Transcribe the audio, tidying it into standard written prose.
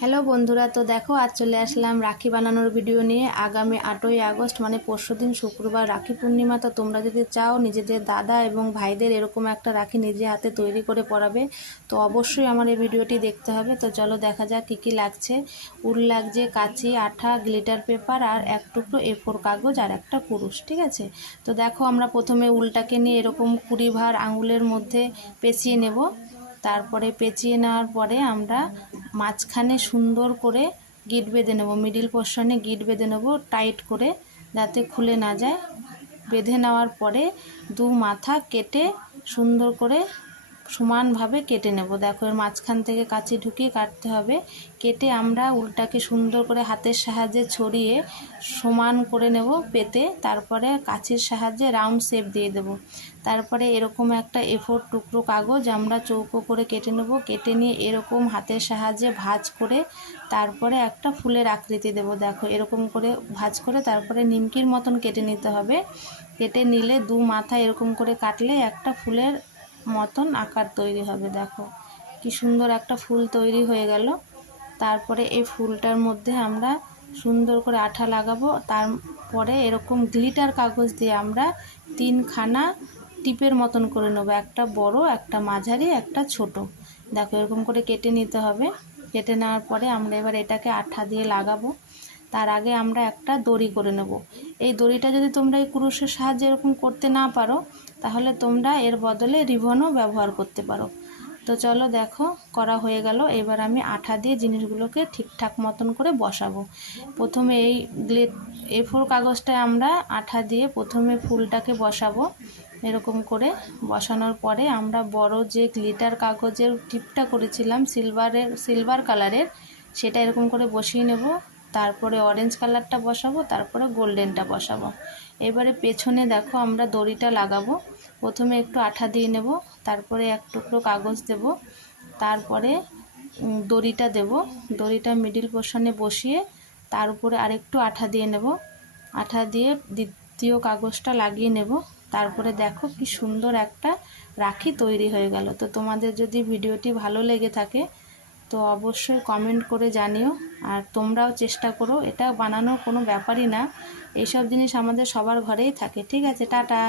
Hello বন্ধুরা, তো দেখো আজ চলে আসলাম রাখি বানানোর ভিডিও নিয়ে। আগামী 8ই আগস্ট মানে পরশুদিন শুক্রবার রাখি পূর্ণিমা। তো তোমরা যদি চাও নিজেদের দাদা এবং ভাইদের এরকম একটা রাখি নিজে হাতে তৈরি করে পরাবে, তো অবশ্যই আমার এই ভিডিওটি দেখতে হবে। তো চলো দেখা যাক কী কী লাগছে। উল লাগছে, কাঁচি, আঠা, গ্লিটার পেপার আর এক টুকরো A4 কাগজ আর একটা কুরুশ। ঠিক আছে, তো দেখো আমরা প্রথমে উলটাকে নিয়ে এরকম 20 ভার আঙুলের মধ্যে পেঁচিয়ে নেব। তারপরে পেঁচিয়ে নেওয়ার পরে আমরা মাঝখানে সুন্দর করে গিট বেঁধে নেব, মিডিল পোর্শনে গিট বেঁধে নেব টাইট করে, যাতে খুলে না যায়। বেঁধে নেওয়ার পরে দু মাথা কেটে সুন্দর করে সমানভাবে কেটে নেব। দেখো এর মাঝখান থেকে কাঁচি ঢুকিয়ে কাটতে হবে। কেটে আমরা উলটাকে সুন্দর করে হাতের সাহায্যে ছড়িয়ে সমান করে নেব পেতে, তারপরে কাঁচির সাহায্যে রাউন্ড শেপ দিয়ে দেব। তারপরে এরকম একটা A4 টুকরো কাগজ আমরা চৌকো করে কেটে নেব। কেটে নিয়ে এরকম হাতের সাহায্যে ভাঁজ করে তারপরে একটা ফুলের আকৃতি দেব। দেখো এরকম করে ভাঁজ করে তারপরে নিমকির মতন কেটে নিতে হবে। কেটে নিলে দু মাথা এরকম করে কাটলে একটা ফুলের মতন আকার তৈরি হবে। দেখো কি সুন্দর একটা ফুল তৈরি হয়ে গেল। তারপরে এই ফুলটার মধ্যে আমরা সুন্দর করে আঠা লাগাবো। তারপরে এরকম গ্লিটার কাগজ দিয়ে আমরা 3খানা টিপের মতন করে নেবো, একটা বড়, একটা মাঝারি, একটা ছোট। দেখো এরকম করে কেটে নিতে হবে। কেটে নেওয়ার পরে আমরা এবার এটাকে আঠা দিয়ে লাগাবো। তার আগে আমরা একটা দড়ি করে নেব। এই দড়িটা যদি তোমরা এই কুরুশের সাহায্যে এরকম করতে না পারো, তাহলে তোমরা এর বদলে রিবনও ব্যবহার করতে পারো। তো চলো দেখো করা হয়ে গেল। এবার আমি আঠা দিয়ে জিনিসগুলোকে ঠিকঠাক মতন করে বসাবো। প্রথমে এই A4 কাগজটায় আমরা আঠা দিয়ে প্রথমে ফুলটাকে বসাবো। এরকম করে বসানোর পরে আমরা বড় যে গ্লিটার কাগজের টিপটা করেছিলাম সিলভার কালারের, সেটা এরকম করে বসিয়ে নেব। তারপরে অরেঞ্জ কালারটা বসাবো, তারপরে গোল্ডেনটা বসাবো। এবারে পেছনে দেখো আমরা দড়িটা লাগাবো। প্রথমে একটু আঠা দিয়ে নেব, তারপরে এক টুকরো কাগজ দেব, তারপরে দড়িটা দেব। দড়িটা মিডিল পোর্শনে বসিয়ে তার উপরে আরেকটু আঠা দিয়ে নেব। আঠা দিয়ে দ্বিতীয় কাগজটা লাগিয়ে নেব। তারপরে দেখো কি সুন্দর একটা রাখি তৈরি হয়ে গেল। তো তোমাদের যদি ভিডিওটি ভালো লেগে থাকে তো অবশ্যই কমেন্ট করে জানিও। আর তোমরাও চেষ্টা করো, এটা বানানোর কোনো ব্যাপারই না, এইসব জিনিস আমাদের সবার ঘরেই থাকে। ঠিক আছে, টাটা।